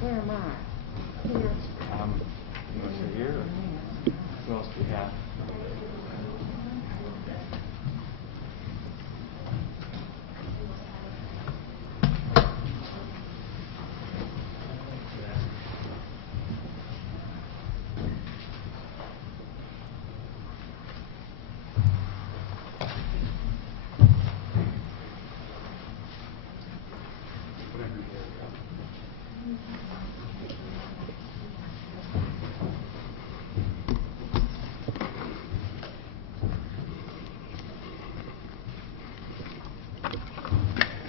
Where am I? Here. You want to sit here? Or who else do we have?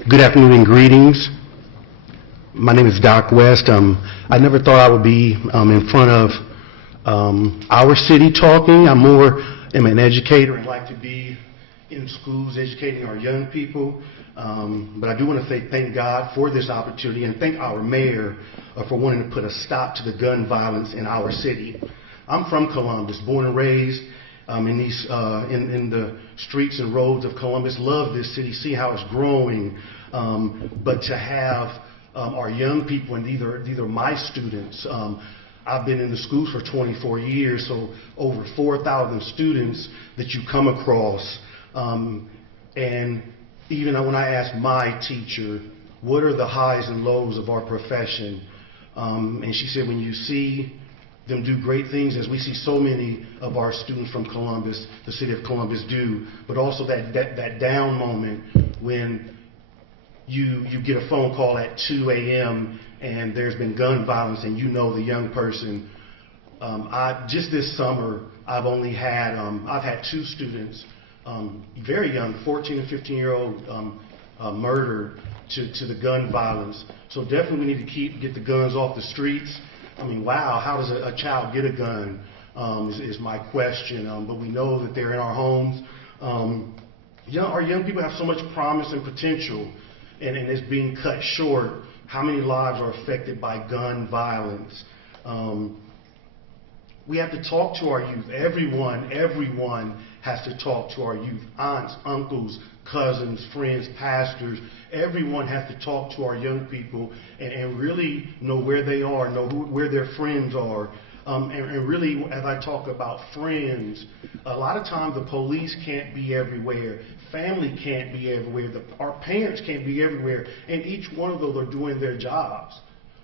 Good afternoon and greetings. My name is Doc West. I never thought I would be in front of our city talking. I'm an educator and like to be in schools educating our young people. But I do want to say thank God for this opportunity and thank our mayor for wanting to put a stop to the gun violence in our city. I'm from Columbus, born and raised in the streets and roads of Columbus. Love this city, see how it's growing. But to have our young people, and these are my students. I've been in the schools for 24 years, so over 4,000 students that you come across. And even when I asked my teacher, what are the highs and lows of our profession? And she said, when you see them do great things, as we see so many of our students from Columbus, the city of Columbus do, but also that down moment when you get a phone call at 2 a.m. and there's been gun violence and you know the young person. Just this summer, I've had two students, very young, 14 and 15-year-old, murdered to the gun violence. So definitely we need to get the guns off the streets. I mean, wow, how does a child get a gun is my question. But we know that they're in our homes. Our young people have so much promise and potential, and it's being cut short. How many lives are affected by gun violence? We have to talk to our youth. Everyone has to talk to our youth. Aunts, uncles, cousins, friends, pastors. Everyone has to talk to our young people and really know where they are, know where their friends are. And really, as I talk about friends, a lot of times the police can't be everywhere. Family can't be everywhere. Our parents can't be everywhere. And each one of those are doing their jobs.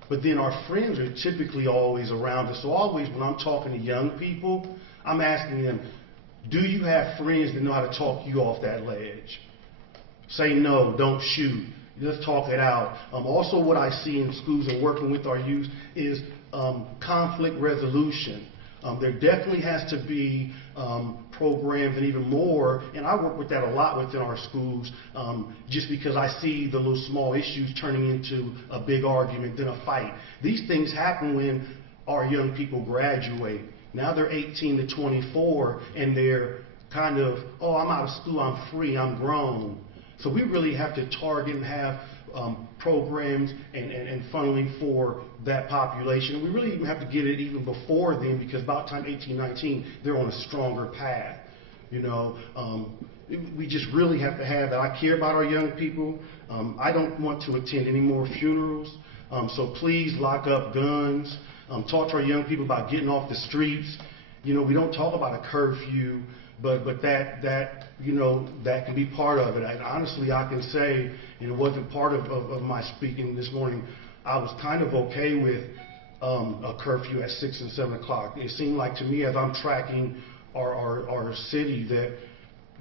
But then our friends are typically always around us. So always when I'm talking to young people, I'm asking them, do you have friends that know how to talk you off that ledge? Say no, don't shoot. Let's talk it out. Also what I see in schools and working with our youth is conflict resolution. There definitely has to be programs and even more, and I work with that a lot within our schools, just because I see the little small issues turning into a big argument, then a fight. These things happen when our young people graduate. Now they're 18 to 24, and they're kind of, oh, I'm out of school, I'm free, I'm grown. So we really have to target and have programs and funneling for that population. We really even have to get it even before then, because about time 18, 19, they're on a stronger path. We just really have to have that. I care about our young people. I don't want to attend any more funerals. So please lock up guns. Talk to our young people about getting off the streets. We don't talk about a curfew, but that can be part of it. And honestly, I can say, and it wasn't part of my speaking this morning, I was kind of okay with a curfew at 6 and 7 o'clock. It seemed like to me, as I'm tracking our city, that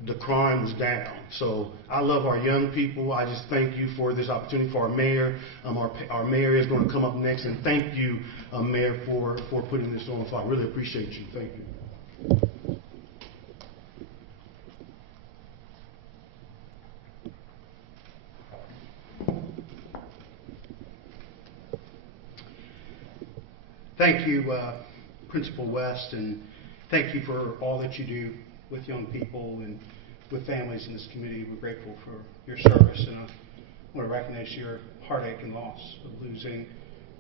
the crime was down. So I love our young people. I just thank you for this opportunity for our mayor. Our mayor is going to come up next, and thank you, Mayor, for putting this on. So I really appreciate you. Thank you. Thank you, Principal West, and thank you for all that you do with young people and with families in this community. We're grateful for your service, and I want to recognize your heartache and loss of losing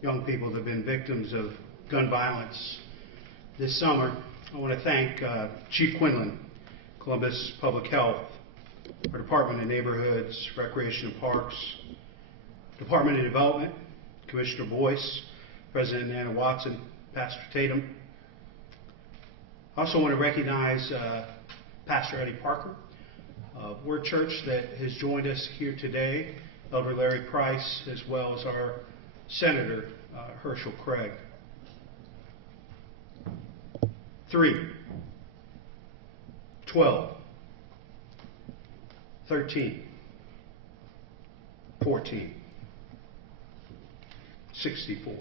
young people that have been victims of gun violence this summer. I want to thank Chief Quinlan, Columbus Public Health, our Department of Neighborhoods, Recreation and Parks, Department of Development, Commissioner Boyce, President Anna Watson, Pastor Tatum. I also want to recognize Pastor Eddie Parker. We're a church that has joined us here today, Elder Larry Price, as well as our Senator Herschel Craig. 3, 12, 13, 14, 64.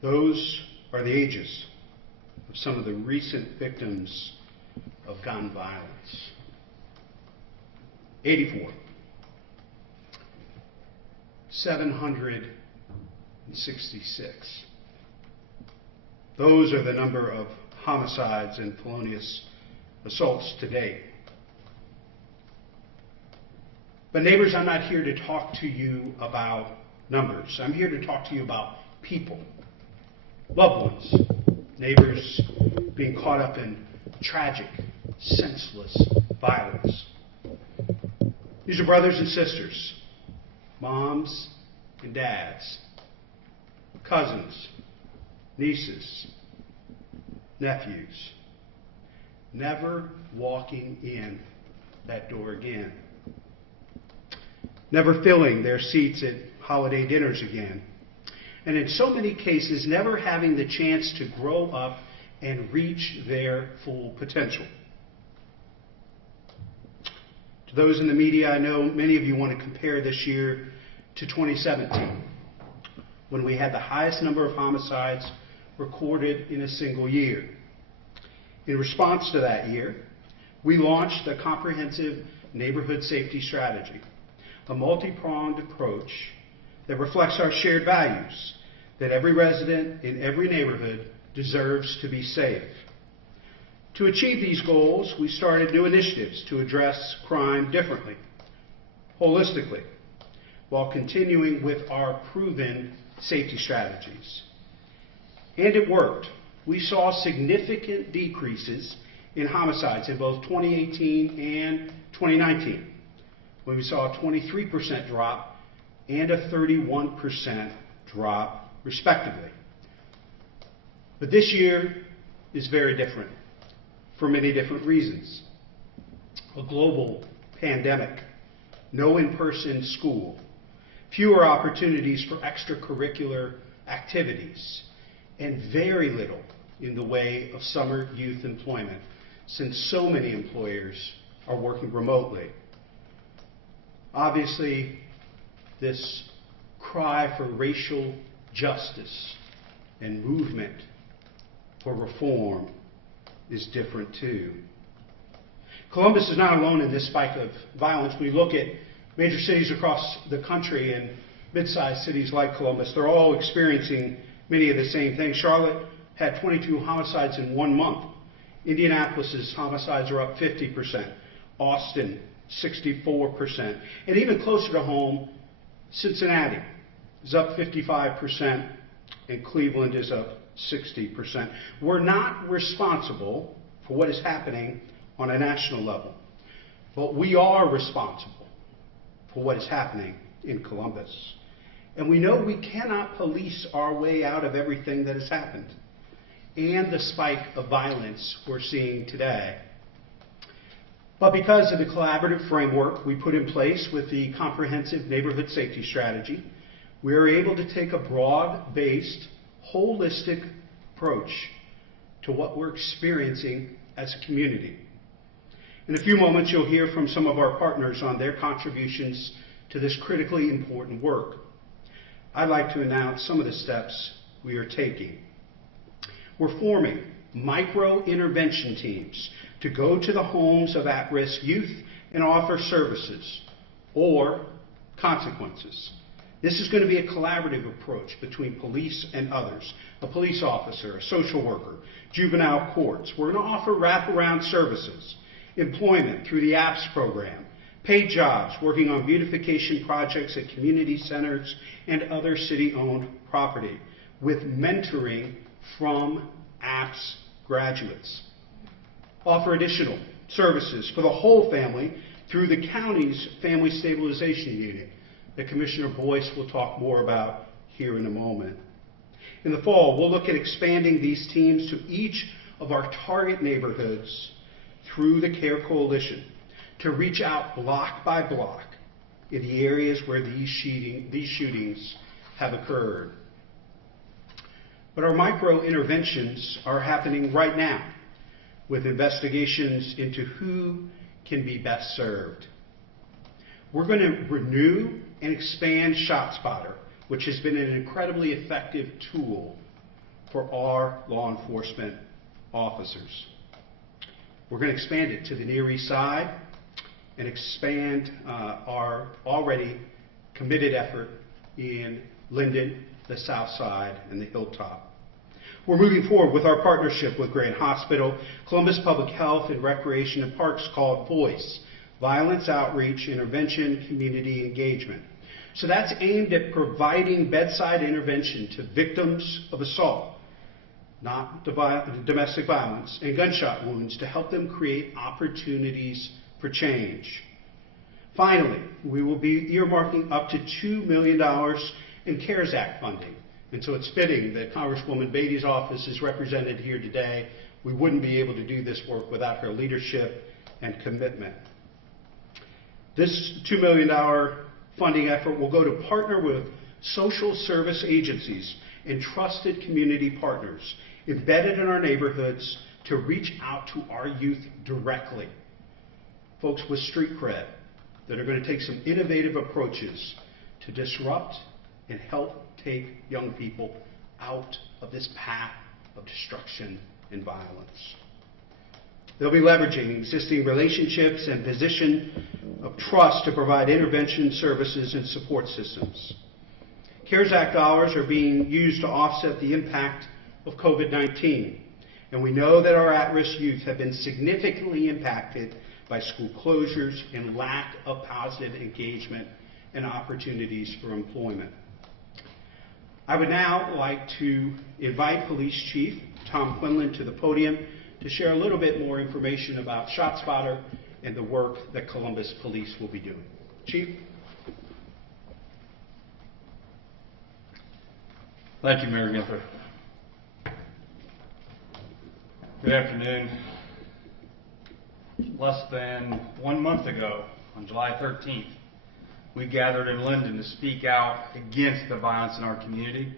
Those are the ages of some of the recent victims of gun violence. 84, 766. Those are the number of homicides and felonious assaults to date. But neighbors, I'm not here to talk to you about numbers. I'm here to talk to you about people, loved ones, neighbors being caught up in tragic, senseless violence. These are brothers and sisters, moms and dads, cousins, nieces, nephews, never walking in that door again, never filling their seats at holiday dinners again, and in so many cases, never having the chance to grow up and reach their full potential. To those in the media, I know many of you want to compare this year to 2017, when we had the highest number of homicides recorded in a single year. In response to that year, we launched a comprehensive neighborhood safety strategy, a multi-pronged approach that reflects our shared values, that every resident in every neighborhood deserves to be safe. To achieve these goals, we started new initiatives to address crime differently, holistically, while continuing with our proven safety strategies. And it worked. We saw significant decreases in homicides in both 2018 and 2019, when we saw a 23% drop and a 31% drop, respectively. But this year is very different for many different reasons. A global pandemic, no in-person school, fewer opportunities for extracurricular activities, and very little in the way of summer youth employment, since so many employers are working remotely. Obviously, this cry for racial justice and movement for reform is different too. Columbus is not alone in this spike of violence. We look at major cities across the country and mid-sized cities like Columbus. They're all experiencing many of the same things. Charlotte had 22 homicides in 1 month. Indianapolis's homicides are up 50%. Austin, 64%. And even closer to home, Cincinnati is up 55%, and Cleveland is up 60%. We're not responsible for what is happening on a national level, but we are responsible for what is happening in Columbus. And we know we cannot police our way out of everything that has happened and the spike of violence we're seeing today. But because of the collaborative framework we put in place with the comprehensive neighborhood safety strategy, we are able to take a broad-based, holistic approach to what we're experiencing as a community. In a few moments, you'll hear from some of our partners on their contributions to this critically important work. I'd like to announce some of the steps we are taking. We're forming micro-intervention teams to go to the homes of at-risk youth and offer services or consequences. This is going to be a collaborative approach between police and others, a police officer, a social worker, juvenile courts. We're going to offer wraparound services, employment through the APPS program, paid jobs working on beautification projects at community centers and other city-owned property, with mentoring from APPS graduates. Offer additional services for the whole family through the county's Family Stabilization Unit that Commissioner Boyce will talk more about here in a moment. In the fall, we'll look at expanding these teams to each of our target neighborhoods through the CARE Coalition to reach out block by block in the areas where these shootings have occurred. But our micro interventions are happening right now with investigations into who can be best served. We're going to renew and expand ShotSpotter, which has been an incredibly effective tool for our law enforcement officers. We're going to expand it to the Near East Side and expand our already committed effort in Linden, the South Side, and the Hilltop. We're moving forward with our partnership with Grant Hospital, Columbus Public Health and Recreation and Parks called Boyce, Violence Outreach, Intervention, Community Engagement. So that's aimed at providing bedside intervention to victims of assault, not domestic violence, and gunshot wounds to help them create opportunities for change. Finally, we will be earmarking up to $2 million in CARES Act funding. And so it's fitting that Congresswoman Beatty's office is represented here today. We wouldn't be able to do this work without her leadership and commitment. This $2 million funding effort will go to partner with social service agencies and trusted community partners embedded in our neighborhoods to reach out to our youth directly. Folks with street cred that are going to take some innovative approaches to disrupt and help take young people out of this path of destruction and violence. They'll be leveraging existing relationships and position of trust to provide intervention services and support systems. CARES Act dollars are being used to offset the impact of COVID-19, and we know that our at-risk youth have been significantly impacted by school closures and lack of positive engagement and opportunities for employment. I would now like to invite Police Chief Tom Quinlan to the podium to share a little bit more information about ShotSpotter and the work that Columbus Police will be doing. Chief? Thank you, Mayor Ginther. Good afternoon. Less than 1 month ago, on July 13th, we gathered in Linden to speak out against the violence in our community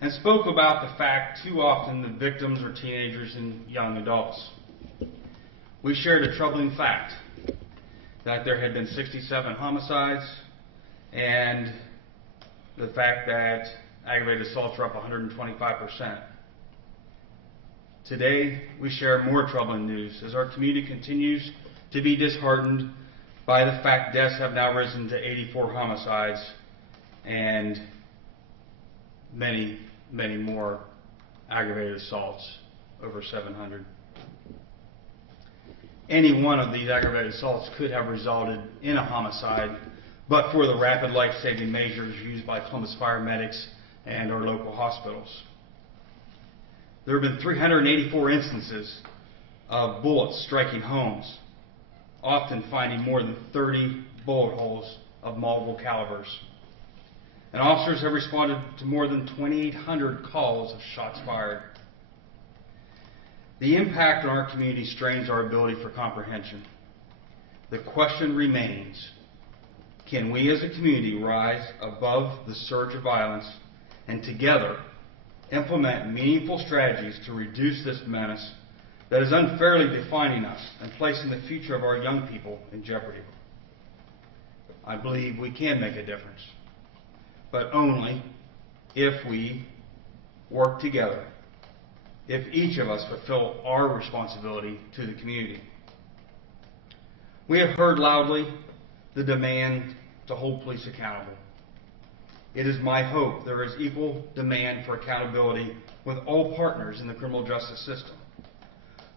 and spoke about the fact too often the victims are teenagers and young adults. We shared a troubling fact that there had been 67 homicides and the fact that aggravated assaults are up 125%. Today, we share more troubling news as our community continues to be disheartened by the fact deaths have now risen to 84 homicides and many, many more aggravated assaults, over 700. Any one of these aggravated assaults could have resulted in a homicide, but for the rapid life-saving measures used by Columbus fire medics and our local hospitals. There have been 384 instances of bullets striking homes, often finding more than 30 bullet holes of multiple calibers. And officers have responded to more than 2,800 calls of shots fired. The impact on our community strains our ability for comprehension. The question remains, can we as a community rise above the surge of violence and together implement meaningful strategies to reduce this menace that is unfairly defining us and placing the future of our young people in jeopardy? I believe we can make a difference, but only if we work together, if each of us fulfill our responsibility to the community. We have heard loudly the demand to hold police accountable. It is my hope there is equal demand for accountability with all partners in the criminal justice system.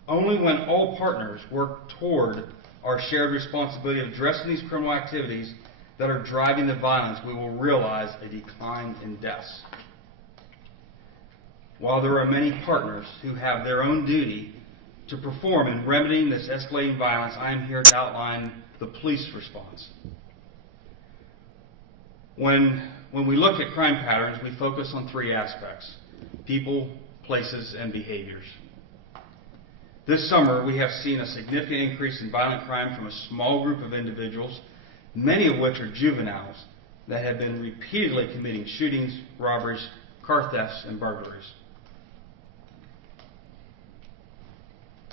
Only when all partners work toward our shared responsibility of addressing these criminal activities that are driving the violence, we will realize a decline in deaths. While there are many partners who have their own duty to perform in remedying this escalating violence, I am here to outline the police response. When we look at crime patterns, we focus on three aspects: people, places, and behaviors. This summer, we have seen a significant increase in violent crime from a small group of individuals, many of which are juveniles, that have been repeatedly committing shootings, robberies, car thefts, and burglaries.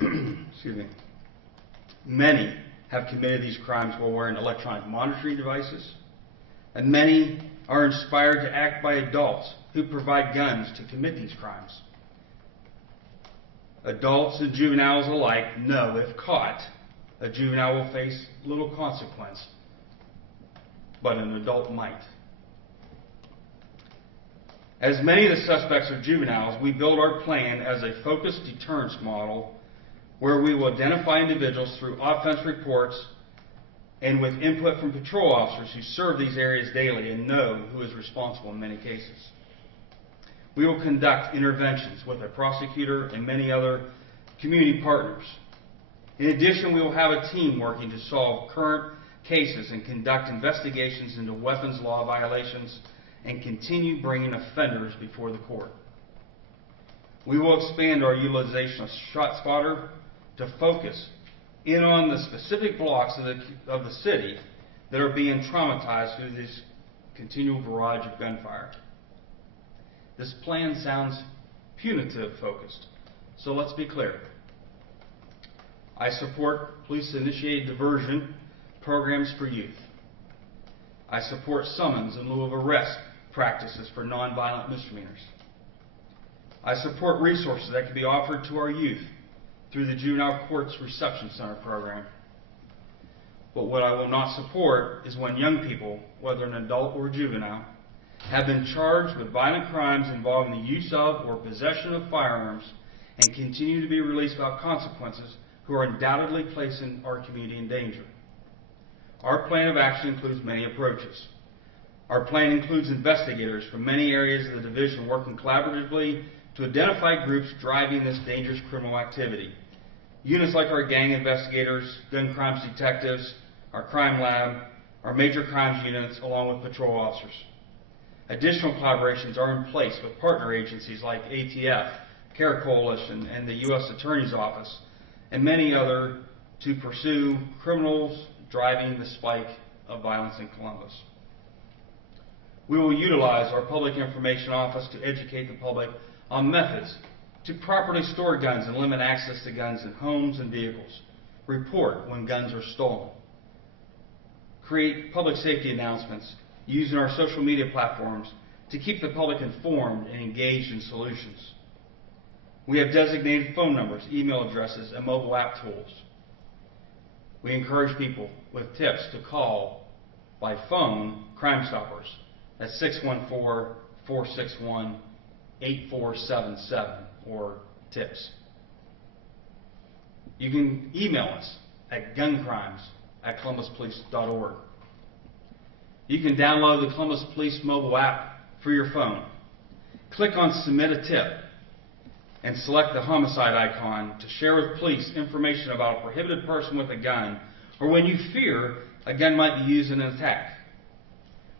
Excuse me. Many have committed these crimes while wearing electronic monitoring devices, and many are inspired to act by adults who provide guns to commit these crimes. Adults and juveniles alike know if caught, a juvenile will face little consequence, but an adult might. As many of the suspects are juveniles, we build our plan as a focused deterrence model where we will identify individuals through offense reports and with input from patrol officers who serve these areas daily and know who is responsible in many cases. We will conduct interventions with a prosecutor and many other community partners. In addition, we will have a team working to solve current cases and conduct investigations into weapons law violations and continue bringing offenders before the court. We will expand our utilization of ShotSpotter to focus in on the specific blocks of the city that are being traumatized through this continual barrage of gunfire. This plan sounds punitive focused, so let's be clear. I support police-initiated diversion programs for youth. I support summons in lieu of arrest practices for nonviolent misdemeanors. I support resources that can be offered to our youth through the Juvenile Courts Reception Center program. But what I will not support is when young people, whether an adult or juvenile, have been charged with violent crimes involving the use of or possession of firearms and continue to be released without consequences, who are undoubtedly placing our community in danger. Our plan of action includes many approaches. Our plan includes investigators from many areas of the division working collaboratively to identify groups driving this dangerous criminal activity. Units like our gang investigators, gun crimes detectives, our crime lab, our major crimes units, along with patrol officers. Additional collaborations are in place with partner agencies like ATF, CARE Coalition, and the U.S. Attorney's Office, and many other to pursue criminals driving the spike of violence in Columbus. We will utilize our Public Information Office to educate the public on methods to properly store guns and limit access to guns in homes and vehicles, report when guns are stolen, create public safety announcements using our social media platforms to keep the public informed and engaged in solutions. We have designated phone numbers, email addresses, and mobile app tools. We encourage people with tips to call by phone Crime Stoppers at 614-461-8477 or TIPS. You can email us at guncrimes@columbuspolice.org. You can download the Columbus Police mobile app for your phone. Click on Submit a Tip and select the homicide icon to share with police information about a prohibited person with a gun or when you fear a gun might be used in an attack.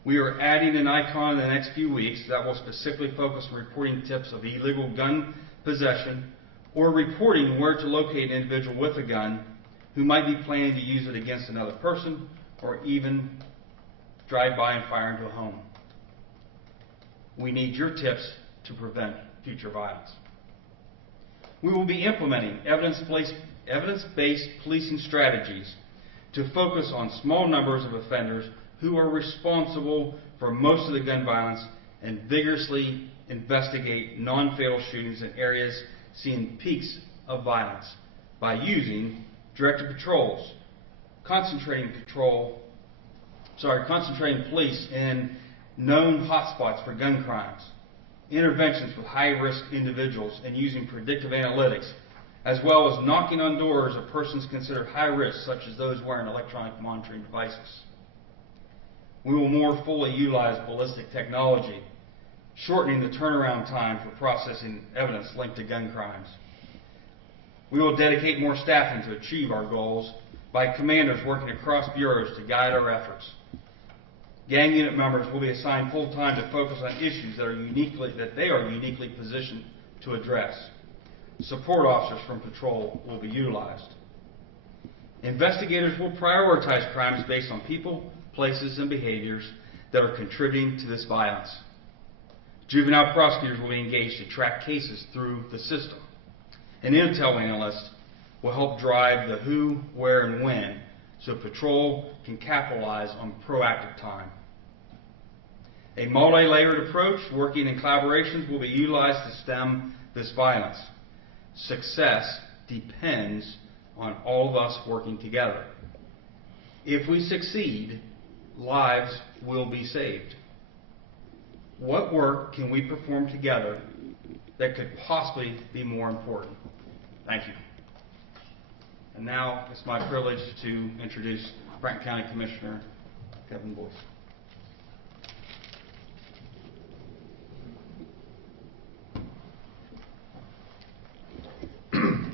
We are adding an icon in the next few weeks that will specifically focus on reporting tips of illegal gun possession or reporting where to locate an individual with a gun who might be planning to use it against another person or even drive by and fire into a home. We need your tips to prevent future violence. We will be implementing evidence-based policing strategies to focus on small numbers of offenders who are responsible for most of the gun violence and vigorously investigate non-fatal shootings in areas seeing peaks of violence by using directed patrols, concentrating police in known hotspots for gun crimes, interventions with high-risk individuals, and using predictive analytics, as well as knocking on doors of persons considered high risk, such as those wearing electronic monitoring devices. We will more fully utilize ballistic technology, shortening the turnaround time for processing evidence linked to gun crimes. We will dedicate more staffing to achieve our goals by commanders working across bureaus to guide our efforts. Gang unit members will be assigned full time to focus on issues that they are uniquely positioned to address. Support officers from patrol will be utilized. Investigators will prioritize crimes based on people, places, and behaviors that are contributing to this violence. Juvenile prosecutors will be engaged to track cases through the system. An intel analyst will help drive the who, where, and when so patrol can capitalize on proactive time. A multi-layered approach working in collaborations will be utilized to stem this violence. Success depends on all of us working together. If we succeed, lives will be saved. What work can we perform together that could possibly be more important? Thank you. And now it's my privilege to introduce Franklin County Commissioner Kevin Boyce.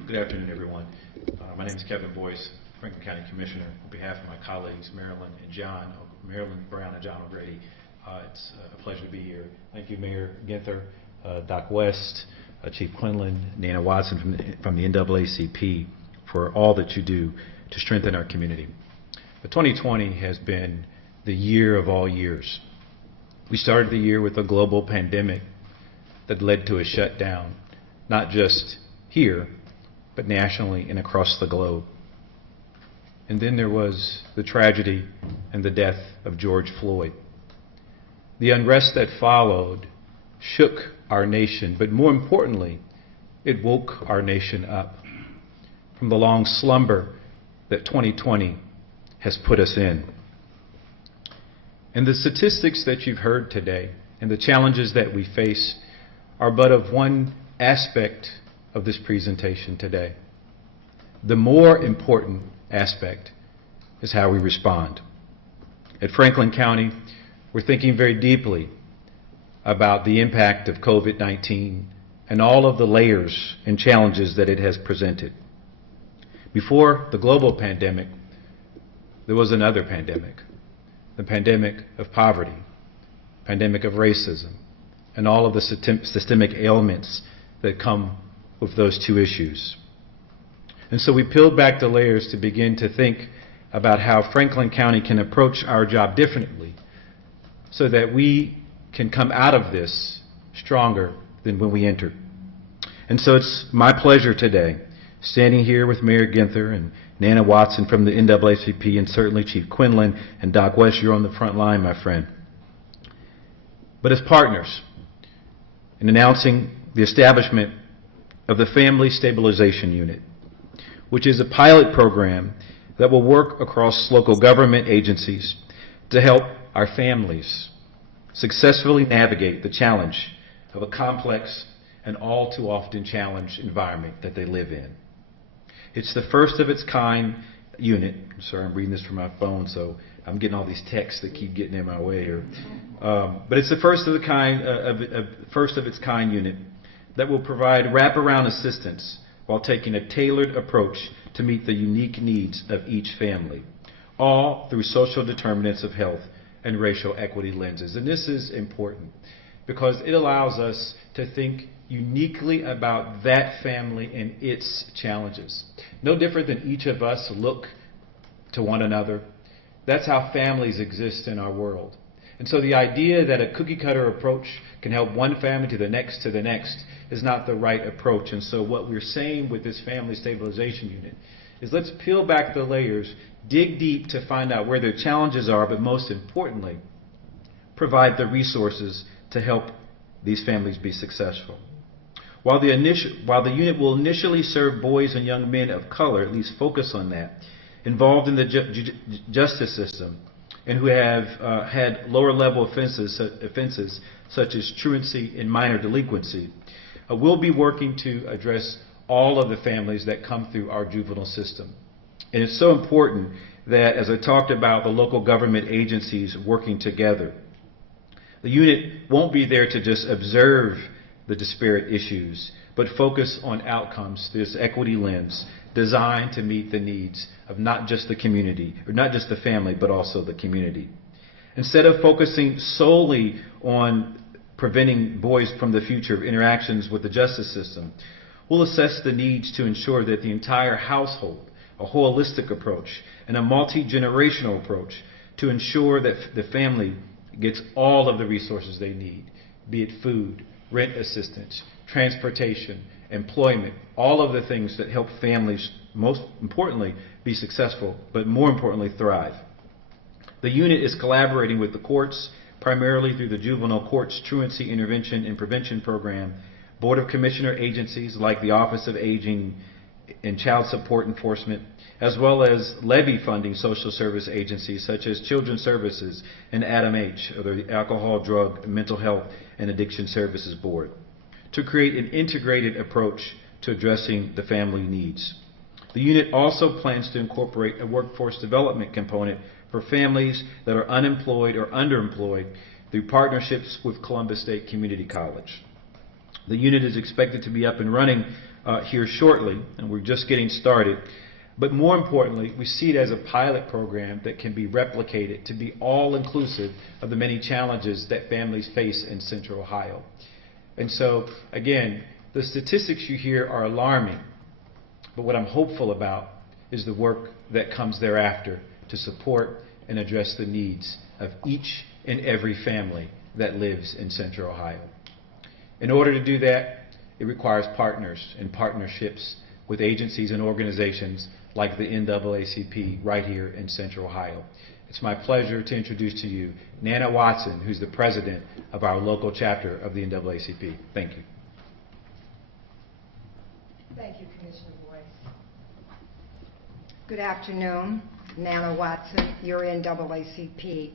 Good afternoon, everyone. My name is Kevin Boyce, Franklin County Commissioner. On behalf of my colleagues, Marilyn Brown and John O'Grady, it's a pleasure to be here. Thank you, Mayor Ginther, Doc West, Chief Quinlan, Nana Watson from the NAACP for all that you do to strengthen our community. But 2020 has been the year of all years. We started the year with a global pandemic that led to a shutdown, not just here, but nationally and across the globe. And then there was the tragedy and the death of George Floyd. The unrest that followed shook our nation, but more importantly, it woke our nation up from the long slumber that 2020 has put us in. And the statistics that you've heard today and the challenges that we face are but of one aspect of this presentation today. The more important aspect is how we respond. At Franklin County, we're thinking very deeply about the impact of COVID-19 and all of the layers and challenges that it has presented. Before the global pandemic, there was another pandemic, the pandemic of poverty, pandemic of racism, and all of the systemic ailments that come with those two issues. And so we peeled back the layers to begin to think about how Franklin County can approach our job differently so that we can come out of this stronger than when we entered. And so it's my pleasure today, standing here with Mayor Ginther and Nana Watson from the NAACP and certainly Chief Quinlan and Doc West, you're on the front line, my friend. But as partners in announcing the establishment of the Family Stabilization Unit, which is a pilot program that will work across local government agencies to help our families successfully navigate the challenge of a complex and all too often challenged environment that they live in. It's the first of its kind unit. Sorry, I'm reading this from my phone, so I'm getting all these texts that keep getting in my way here. But it's the first of its kind unit that will provide wraparound assistance while taking a tailored approach to meet the unique needs of each family, all through social determinants of health and racial equity lenses. And this is important because it allows us to think uniquely about that family and its challenges. No different than each of us look to one another. That's how families exist in our world. And so the idea that a cookie-cutter approach can help one family to the next is not the right approach. And so what we're saying with this Family Stabilization Unit is let's peel back the layers, dig deep to find out where their challenges are, but most importantly, provide the resources to help these families be successful. While the unit will initially serve boys and young men of color, at least focus on that, involved in the justice system, and who have had lower level offenses such as truancy and minor delinquency, we'll be working to address all of the families that come through our juvenile system. And it's so important that, as I talked about, the local government agencies working together. The unit won't be there to just observe the disparate issues, but focus on outcomes through this equity lens designed to meet the needs of not just the community, or not just the family, but also the community. Instead of focusing solely on preventing boys from the future interactions with the justice system, we'll assess the needs to ensure that the entire household, a holistic approach, and a multi-generational approach to ensure that the family gets all of the resources they need, be it food, rent assistance, transportation, employment, all of the things that help families, most importantly, be successful, but more importantly, thrive. The unit is collaborating with the courts, primarily through the Juvenile Courts Truancy Intervention and Prevention Program, Board of Commissioner agencies like the Office of Aging and Child Support Enforcement, as well as levy funding social service agencies such as Children's Services and ADAM-H, or the Alcohol, Drug, Mental Health, and Addiction Services Board, to create an integrated approach to addressing the family needs. The unit also plans to incorporate a workforce development component for families that are unemployed or underemployed through partnerships with Columbus State Community College. The unit is expected to be up and running here shortly, and we're just getting started. But more importantly, we see it as a pilot program that can be replicated to be all-inclusive of the many challenges that families face in Central Ohio. And so, again, the statistics you hear are alarming, but what I'm hopeful about is the work that comes thereafter to support and address the needs of each and every family that lives in Central Ohio. In order to do that, it requires partners and partnerships with agencies and organizations like the NAACP right here in Central Ohio. It's my pleasure to introduce to you Nana Watson, who's the president of our local chapter of the NAACP. Thank you. Thank you, Commissioner Boyce. Good afternoon. Nana Watson, your NAACP.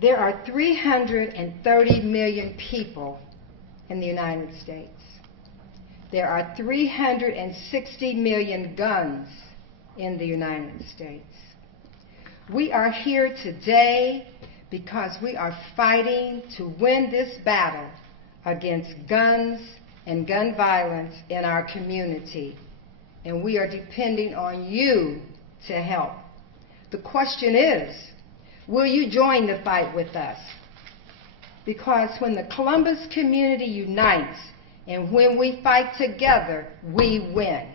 There are 330 million people in the United States. There are 360 million guns in the United States. We are here today because we are fighting to win this battle against guns and gun violence in our community. And we are depending on you to help. The question is, will you join the fight with us? Because when the Columbus community unites and when we fight together, we win.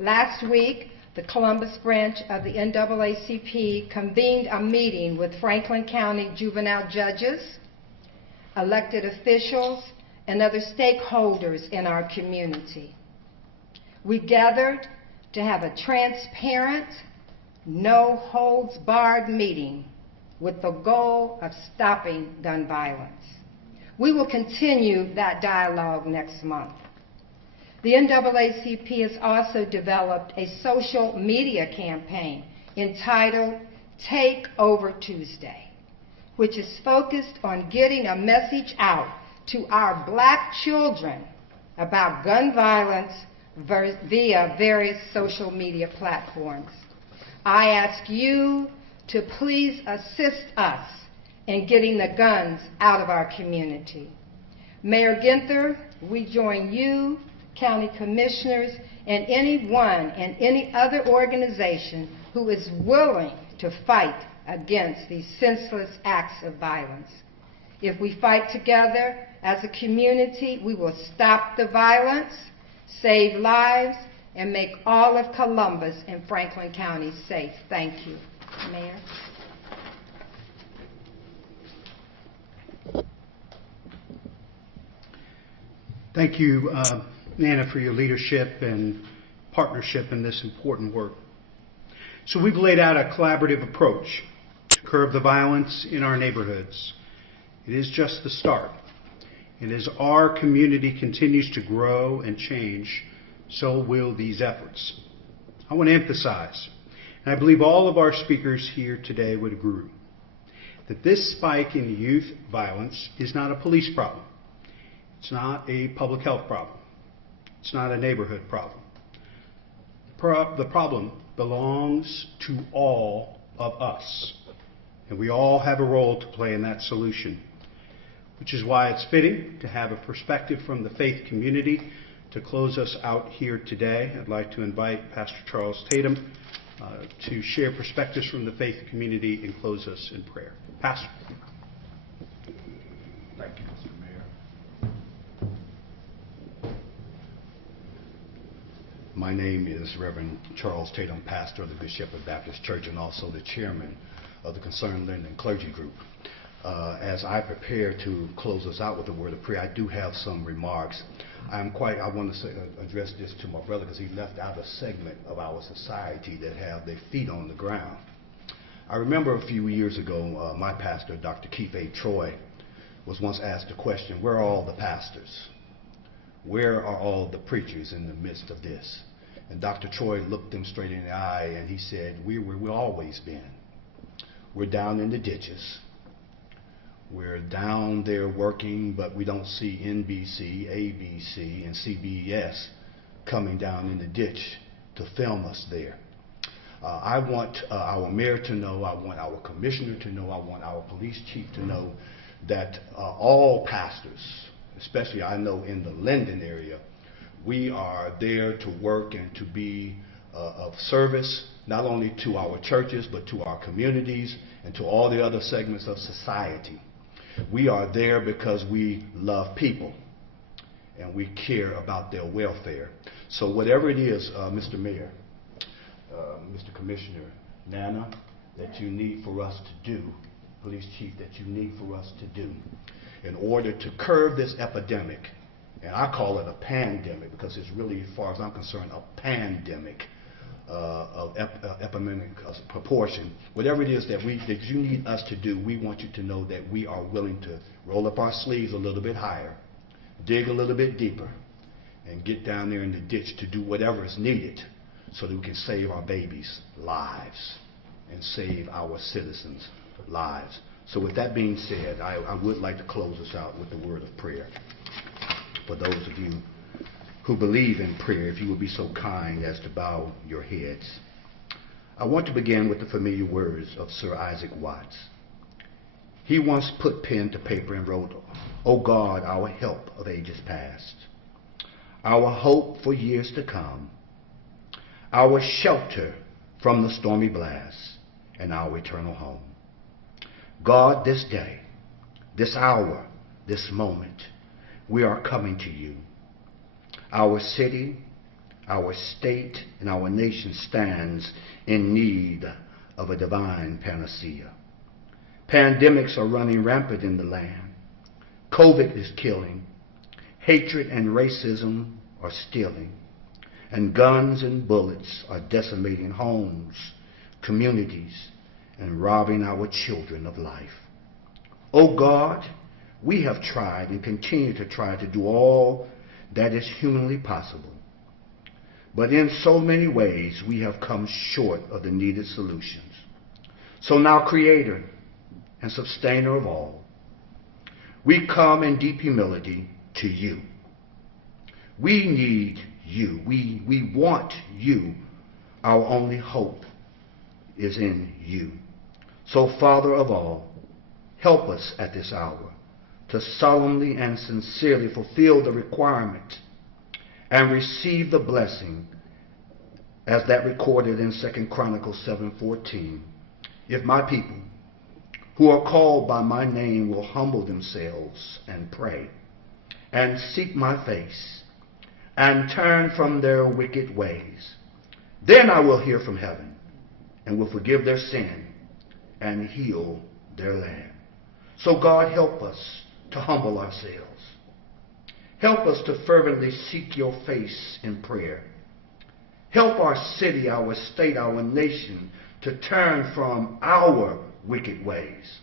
Last week, the Columbus branch of the NAACP convened a meeting with Franklin County juvenile judges, elected officials, and other stakeholders in our community. We gathered to have a transparent, no-holds-barred meeting with the goal of stopping gun violence. We will continue that dialogue next month. The NAACP has also developed a social media campaign entitled Take Over Tuesday, which is focused on getting a message out to our black children about gun violence via various social media platforms. I ask you to please assist us in getting the guns out of our community. Mayor Ginther, we join you, county commissioners, and anyone and any other organization who is willing to fight against these senseless acts of violence. If we fight together as a community, we will stop the violence, save lives, and make all of Columbus and Franklin County safe. Thank you. Mayor. Thank you, Nana, for your leadership and partnership in this important work. So we've laid out a collaborative approach to curb the violence in our neighborhoods. It is just the start. And as our community continues to grow and change, so will these efforts. I want to emphasize, and I believe all of our speakers here today would agree, that this spike in youth violence is not a police problem. It's not a public health problem. It's not a neighborhood problem. The problem belongs to all of us, and we all have a role to play in that solution, which is why it's fitting to have a perspective from the faith community to close us out here today. I'd like to invite Pastor Charles Tatum to share perspectives from the faith community and close us in prayer. Pastor. Thank you, Mr. Mayor. My name is Reverend Charles Tatum, pastor of the Good Shepherd Baptist Church and also the chairman of the Concerned Linden Clergy Group. As I prepare to close us out with a word of prayer, I do have some remarks. I want to address this to my brother because he left out a segment of our society that have their feet on the ground. I remember a few years ago, my pastor, Dr. Keith A. Troy, was once asked the question, where are all the pastors? Where are all the preachers in the midst of this? And Dr. Troy looked him straight in the eye and he said, we've always been. We're down in the ditches. We're down there working, but we don't see NBC, ABC, and CBS coming down in the ditch to film us there. I want our mayor to know, I want our commissioner to know, I want our police chief to know that all pastors, especially I know in the Linden area, we are there to work and to be of service, not only to our churches, but to our communities and to all the other segments of society. We are there because we love people and we care about their welfare. So whatever it is, Mr. Mayor, Mr. Commissioner, Nana, that you need for us to do, Police Chief, that you need for us to do in order to curb this epidemic, and I call it a pandemic because it's really, as far as I'm concerned, a pandemic of epidemic proportion. Whatever it is that you need us to do, we want you to know that we are willing to roll up our sleeves a little bit higher, dig a little bit deeper, and get down there in the ditch to do whatever is needed so that we can save our babies' lives and save our citizens' lives. So with that being said, I would like to close us out with the word of prayer. For those of you who believe in prayer, if you would be so kind as to bow your heads. I want to begin with the familiar words of Sir Isaac Watts. He once put pen to paper and wrote, "O God, our help of ages past, our hope for years to come, our shelter from the stormy blast, and our eternal home. God, this day, this hour, this moment, we are coming to you. Our city, our state, and our nation stands in need of a divine panacea. Pandemics are running rampant in the land. COVID is killing. Hatred and racism are stealing. And guns and bullets are decimating homes, communities, and robbing our children of life. Oh God, we have tried and continue to try to do all that is humanly possible. But in so many ways, we have come short of the needed solutions. So now, Creator and Sustainer of all, we come in deep humility to you. We need you. We want you. Our only hope is in you. So, Father of all, help us at this hour to solemnly and sincerely fulfill the requirement and receive the blessing as that recorded in 2 Chronicles 7:14. If my people who are called by my name will humble themselves and pray and seek my face and turn from their wicked ways, then I will hear from heaven and will forgive their sin and heal their land. So God, help us to humble ourselves. Help us to fervently seek your face in prayer. Help our city, our state, our nation to turn from our wicked ways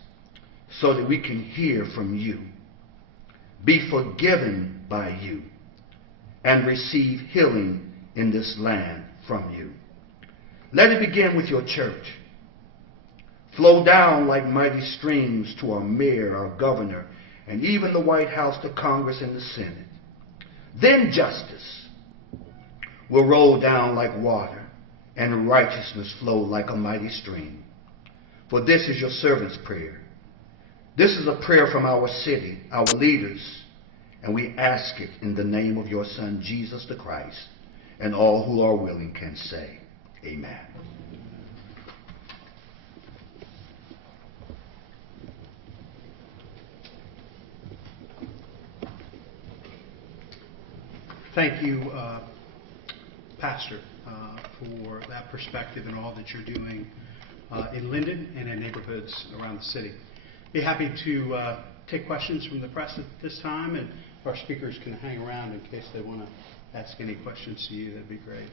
so that we can hear from you, be forgiven by you, and receive healing in this land from you. Let it begin with your church. Flow down like mighty streams to our mayor, our governor, and even the White House, the Congress, and the Senate. Then justice will roll down like water, and righteousness flow like a mighty stream. For this is your servant's prayer. This is a prayer from our city, our leaders, and we ask it in the name of your Son, Jesus the Christ, and all who are willing can say, Amen. thank you, Pastor, for that perspective and all that you're doing in Linden and in neighborhoods around the city. Be happy to take questions from the press at this time, and if our speakers can hang around in case they want to ask any questions to you, that'd be great.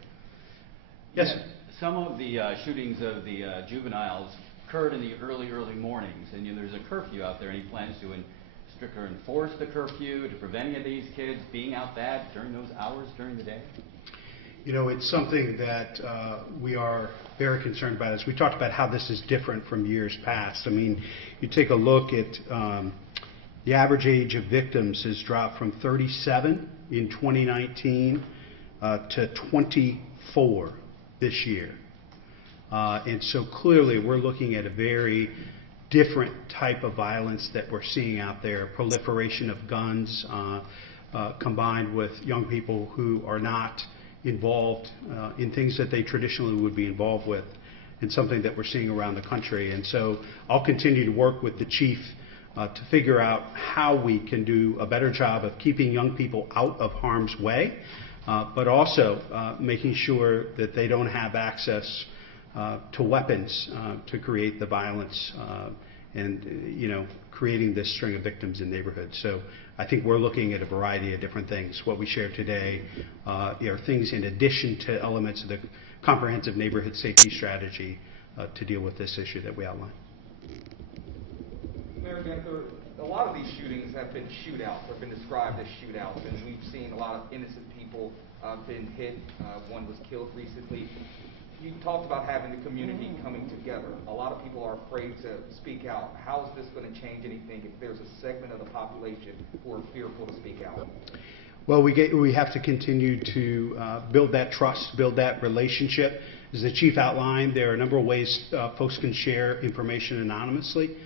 Yes, sir. Some of the shootings of the juveniles occurred in the early mornings, and there's a curfew out there. Any plans to stricter enforce the curfew to prevent any of these kids being out bad during those hours during the day? You know, it's something that we are very concerned about. As we talked about how this is different from years past. I mean, you take a look at the average age of victims has dropped from 37 in 2019 to 24 this year. And so clearly we're looking at a very different type of violence that we're seeing out there, proliferation of guns combined with young people who are not involved in things that they traditionally would be involved with, and something that we're seeing around the country. And so I'll continue to work with the chief to figure out how we can do a better job of keeping young people out of harm's way, but also making sure that they don't have access to weapons to create the violence and creating this string of victims in neighborhoods. So I think we're looking at a variety of different things. What we shared today are things in addition to elements of the comprehensive neighborhood safety strategy to deal with this issue that we outlined. Mayor Ginther, a lot of these shootings have been shootouts, or been described as shootouts, and we've seen a lot of innocent people been hit. One was killed recently. You talked about having the community coming together. A lot of people are afraid to speak out. How is this going to change anything if there's a segment of the population who are fearful to speak out? Well, we have to continue to build that trust, build that relationship. As the chief outlined, there are a number of ways folks can share information anonymously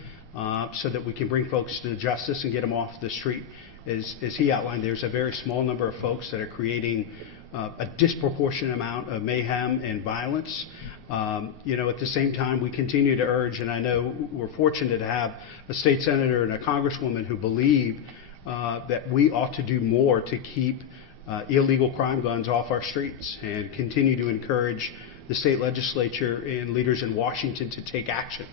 so that we can bring folks to justice and get them off the street. As he outlined, there's a very small number of folks that are creating a disproportionate amount of mayhem and violence. At the same time, we continue to urge, and I know we're fortunate to have a state senator and a congresswoman who believe that we ought to do more to keep illegal crime guns off our streets and continue to encourage the state legislature and leaders in Washington to take action.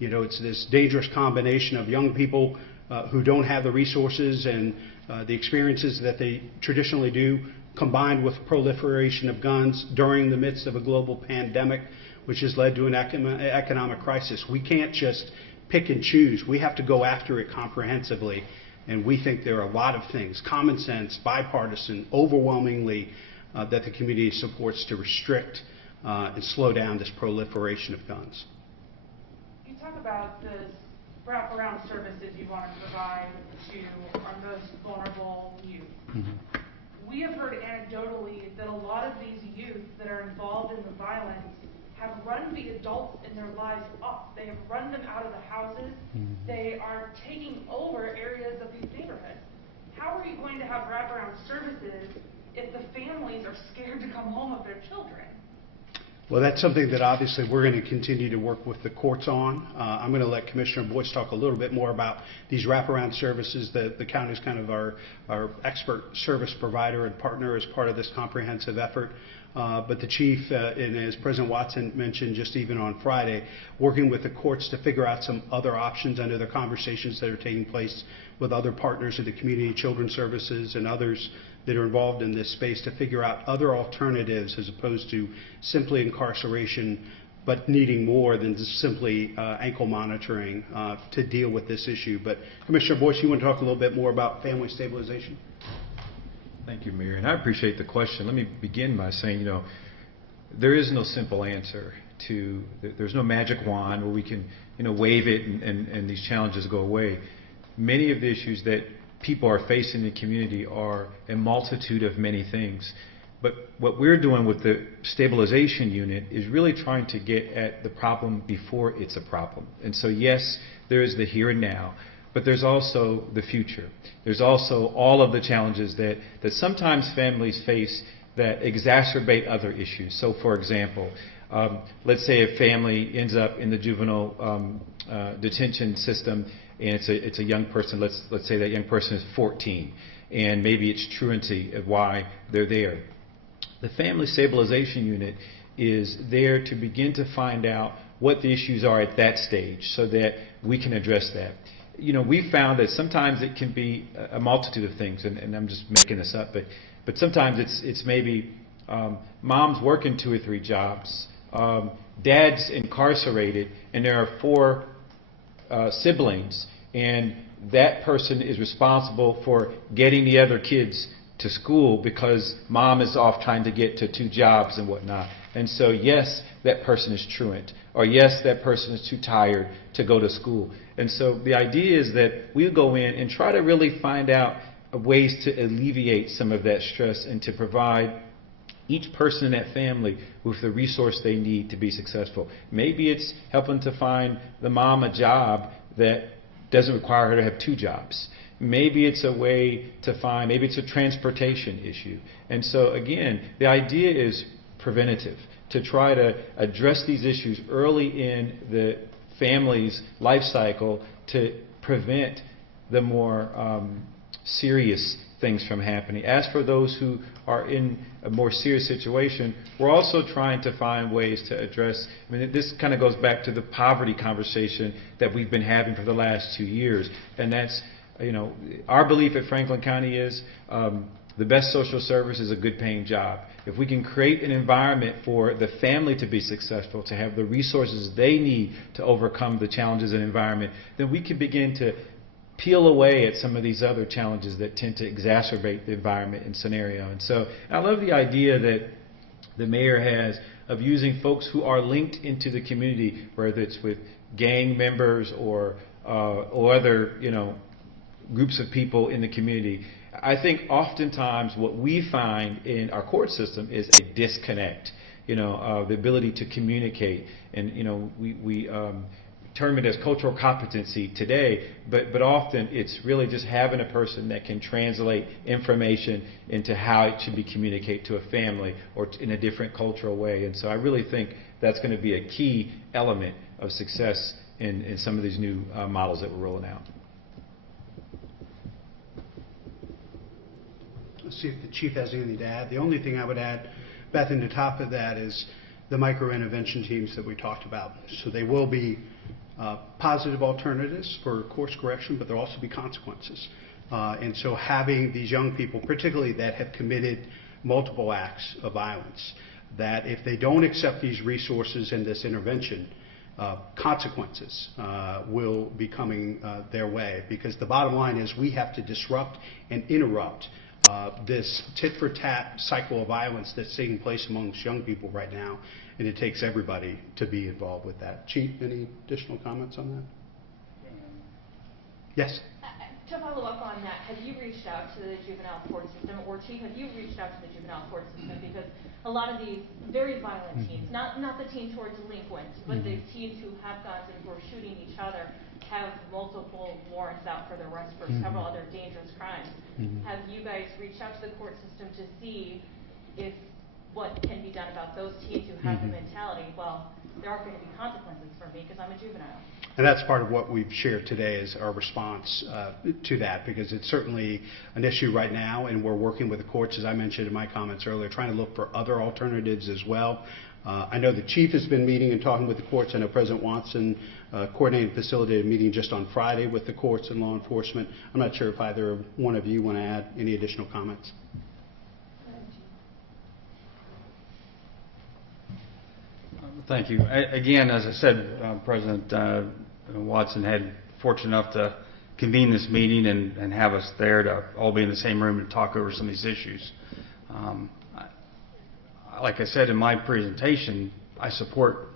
It's this dangerous combination of young people who don't have the resources and the experiences that they traditionally do, combined with proliferation of guns during the midst of a global pandemic, which has led to an economic crisis. We can't just pick and choose. We have to go after it comprehensively. And we think there are a lot of things, common sense, bipartisan, overwhelmingly, that the community supports to restrict and slow down this proliferation of guns. You talk about the wraparound services you want to provide to our most vulnerable youth. Mm-hmm. We have heard anecdotally that a lot of these youth that are involved in the violence have run the adults in their lives off. They have run them out of the houses. Mm-hmm. They are taking over areas of these neighborhoods. How are you going to have wraparound services if the families are scared to come home with their children? Well, that's something that obviously we're going to continue to work with the courts on. I'm going to let Commissioner Boyce talk a little bit more about these wraparound services. The county is kind of our expert service provider and partner as part of this comprehensive effort. But the chief, and as President Watson mentioned just even on Friday, working with the courts to figure out some other options. I know there are conversations that are taking place with other partners in the community, children's services and others that are involved in this space to figure out other alternatives as opposed to simply incarceration, but needing more than just simply ankle monitoring to deal with this issue. But Commissioner Boyce, you want to talk a little bit more about family stabilization? Thank you, Mayor, and I appreciate the question. Let me begin by saying, there is no simple answer to, there's no magic wand where we can, wave it and these challenges go away. Many of the issues that people are facing in the community are a multitude of many things. But what we're doing with the stabilization unit is really trying to get at the problem before it's a problem. And so, yes, there is the here and now, but there's also the future. There's also all of the challenges that sometimes families face that exacerbate other issues. So, for example, let's say a family ends up in the juvenile detention system, and it's a young person. Let's say that young person is 14, and maybe it's truancy of why they're there. The Family Stabilization Unit is there to begin to find out what the issues are at that stage so that we can address that. You know, we found that sometimes it can be a multitude of things, and I'm just making this up, but sometimes it's maybe mom's working 2 or 3 jobs, dad's incarcerated, and there are 4 siblings, and that person is responsible for getting the other kids to school because mom is off trying to get to 2 jobs and whatnot. And so, yes, that person is truant, or yes, that person is too tired to go to school. And so the idea is that we go in and try to really find out ways to alleviate some of that stress and to provide each person in that family with the resource they need to be successful. Maybe it's helping to find the mom a job that doesn't require her to have 2 jobs. Maybe it's a way to find, maybe it's a transportation issue. And so again, the idea is preventative, to try to address these issues early in the family's life cycle to prevent the more serious things from happening. As for those who are in a more serious situation, we're also trying to find ways to address, I mean, this kind of goes back to the poverty conversation that we've been having for the last 2 years. And that's, you know, our belief at Franklin County is the best social service is a good paying job. If we can create an environment for the family to be successful, to have the resources they need to overcome the challenges in the environment, then we can begin to peel away at some of these other challenges that tend to exacerbate the environment and scenario. And so I love the idea that the mayor has of using folks who are linked into the community, whether it's with gang members or other, you know, groups of people in the community. I think oftentimes what we find in our court system is a disconnect, you know, the ability to communicate. And, you know, we term it as cultural competency today, but often it's really just having a person that can translate information into how it should be communicated to a family or in a different cultural way. And so I really think that's going to be a key element of success in some of these new models that we're rolling out. Let's see if the chief has anything to add. The only thing I would add, Beth, on the top of that is the micro-intervention teams that we talked about. So they will be positive alternatives for course correction, but there'll also be consequences. And so having these young people, particularly that have committed multiple acts of violence, that if they don't accept these resources and this intervention, consequences will be coming their way. Because the bottom line is we have to disrupt and interrupt this tit-for-tat cycle of violence that's taking place amongst young people right now, and it takes everybody to be involved with that. Chief, any additional comments on that? Yes? To follow up on that, have you reached out to the juvenile court system, or Chief, have you reached out to the juvenile court system? Because a lot of these very violent teens, not the teens who are delinquent, but the teens who have guns and who are shooting each other, have multiple warrants out for their arrest for several other dangerous crimes. Have you guys reached out to the court system to see if what can be done about those teens who have the mentality, well, there aren't going to be consequences for me because I'm a juvenile? And that's part of what we've shared today is our response to that, because it's certainly an issue right now, and we're working with the courts, as I mentioned in my comments earlier, trying to look for other alternatives as well. I know the chief has been meeting and talking with the courts. I know President Watson coordinated and facilitated a meeting just on Friday with the courts and law enforcement. I'm not sure if either one of you want to add any additional comments. Thank you. Again, as I said, President Watson had fortunate enough to convene this meeting and have us there to all be in the same room and talk over some of these issues. Like I said in my presentation, I support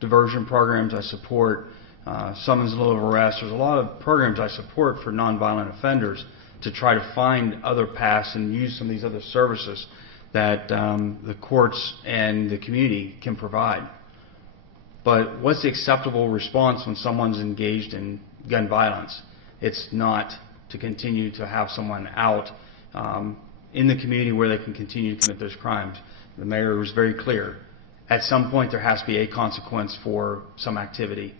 diversion programs. I support summons and little arrest. There's a lot of programs I support for nonviolent offenders to try to find other paths and use some of these other services that the courts and the community can provide. But what's the acceptable response when someone's engaged in gun violence? It's not to continue to have someone out in the community where they can continue to commit those crimes. The mayor was very clear. At some point there has to be a consequence for some activity.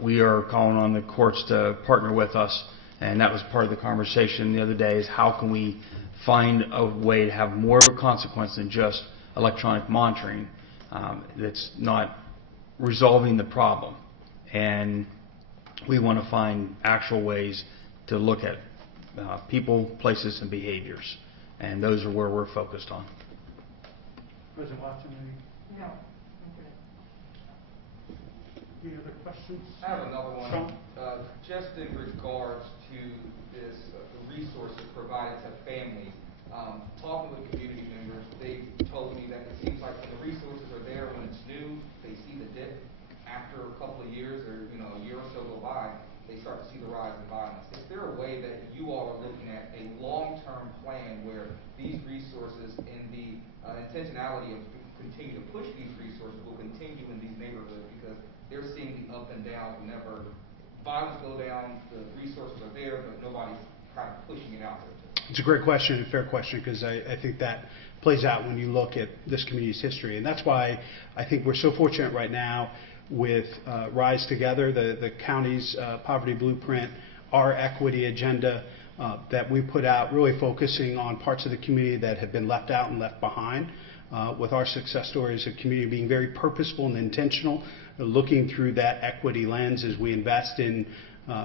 We are calling on the courts to partner with us And that was part of the conversation the other day, is how can we find a way to have more of a consequence than just electronic monitoring that's not resolving the problem. And we want to find actual ways to look at people, places, and behaviors. And those are where we're focused on. President Watson, No. any other questions? I have another one. Sean? Just in regards to this, the resources provided to families. Talking with community members, they told me that it seems like when the resources are there when it's new, they see the dip. After a couple of years or a year or so go by, they start to see the rise in violence. Is there a way that you all are looking at a long-term plan where these resources and the intentionality of continue to push these resources will continue in these neighborhoods, because they're seeing the up and down whenever violence go down, the resources are there, but nobody's kind of pushing it out there. It's a great question, a fair question, because I think that plays out when you look at this community's history. And that's why I think we're so fortunate right now with Rise Together, the county's poverty blueprint, our equity agenda that we put out, really focusing on parts of the community that have been left out and left behind. With our success stories of community being very purposeful and intentional, looking through that equity lens as we invest in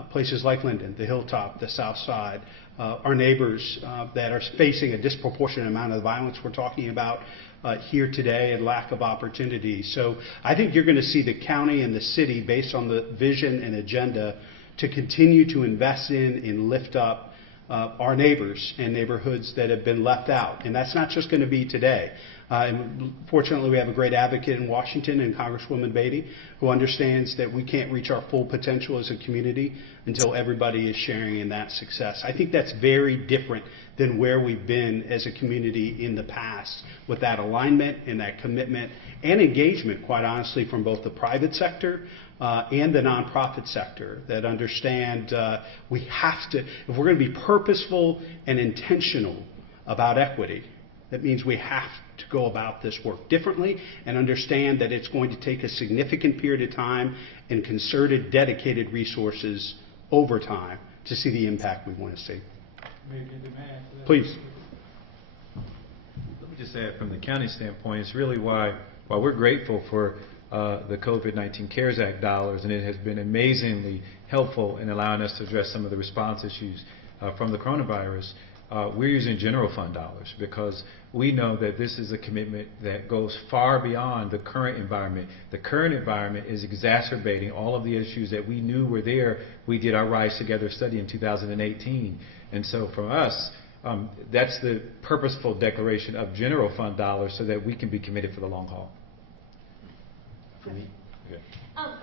places like Linden, the Hilltop, the South Side, our neighbors that are facing a disproportionate amount of the violence we're talking about here today and lack of opportunity. So I think you're going to see the county and the city, based on the vision and agenda, to continue to invest in and lift up our neighbors and neighborhoods that have been left out. And that's not just going to be today. And fortunately, we have a great advocate in Washington, and Congresswoman Beatty, who understands that we can't reach our full potential as a community until everybody is sharing in that success. I think that's very different than where we've been as a community in the past, with that alignment and that commitment and engagement, quite honestly, from both the private sector and the nonprofit sector, that understand we have to, if we're going to be purposeful and intentional about equity, that means we have to go about this work differently and understand that it's going to take a significant period of time and concerted, dedicated resources over time to see the impact we want to see. Please. Let me just add, from the county standpoint, it's really why we're grateful for the COVID-19 CARES Act dollars, and it has been amazingly helpful in allowing us to address some of the response issues from the coronavirus. We're using general fund dollars because we know that this is a commitment that goes far beyond the current environment. The current environment is exacerbating all of the issues that we knew were there. We did our Rise Together study in 2018. And so for us, that's the purposeful declaration of general fund dollars so that we can be committed for the long haul. For me? Okay.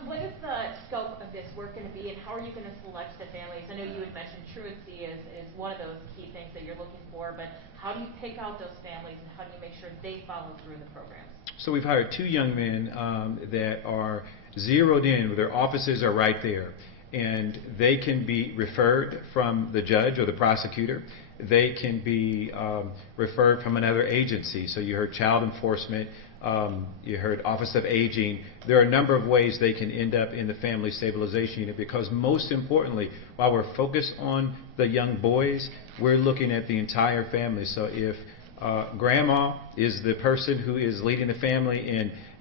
What is the scope of this work going to be, and how are you going to select the families? I know you had mentioned truancy is one of those key things that you're looking for, but how do you pick out those families, and how do you make sure they follow through in the programs? So we've hired 2 young men that are zeroed in, their offices are right there, and they can be referred from the judge or the prosecutor. They can be referred from another agency. So you heard child enforcement, you heard Office of Aging. There are a number of ways they can end up in the Family Stabilization Unit, because most importantly, while we're focused on the young boys, we're looking at the entire family. So if grandma is the person who is leading the family